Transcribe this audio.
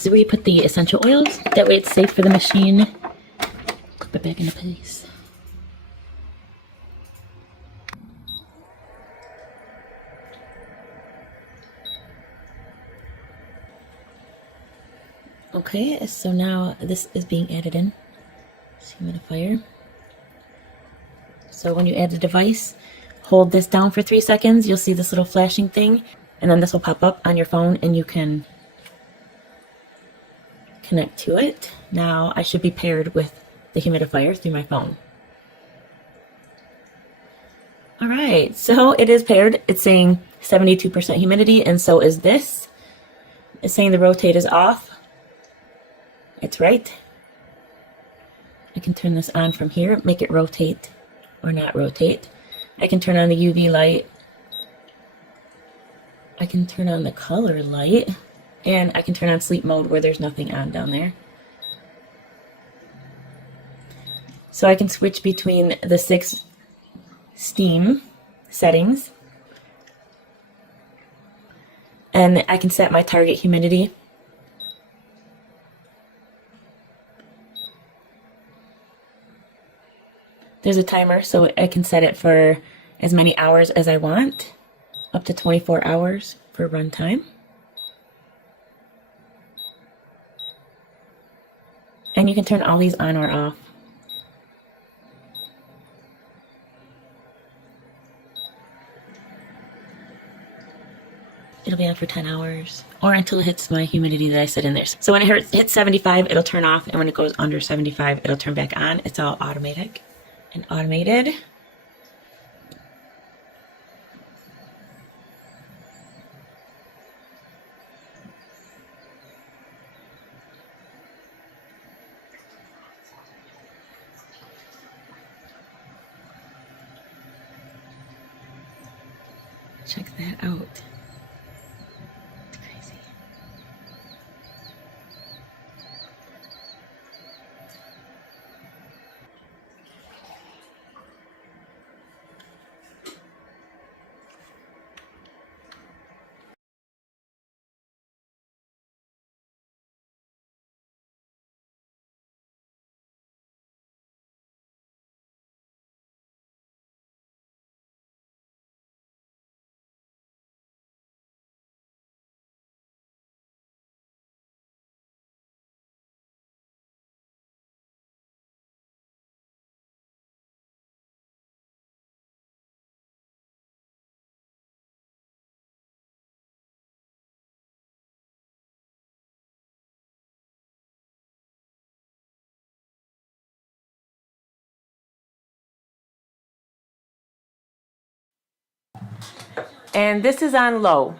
this is where you put the essential oils. That way it's safe for the machine. Clip it back into place. Okay, so now this is being added in. This humidifier. So when you add the device, hold this down for 3 seconds. You'll see this little flashing thing, and then this will pop up on your phone and you can connect to it. Now I should be paired with the humidifier through my phone. Alright, so it is paired. It's saying 72% humidity, and so is this. It's saying the rotate is off. It's right. I can turn this on from here, make it rotate or not rotate. I can turn on the UV light. I can turn on the color light, and I can turn on sleep mode where there's nothing on down there. So I can switch between the 6 steam settings, and I can set my target humidity. There's a timer, so I can set it for as many hours as I want, up to 24 hours for runtime. And you can turn all these on or off. It'll be on for 10 hours or until it hits my humidity that I set in there. So when it hits 75, it'll turn off, and when it goes under 75, it'll turn back on. It's all automatic and automated. Check that out. It's crazy. And this is on low.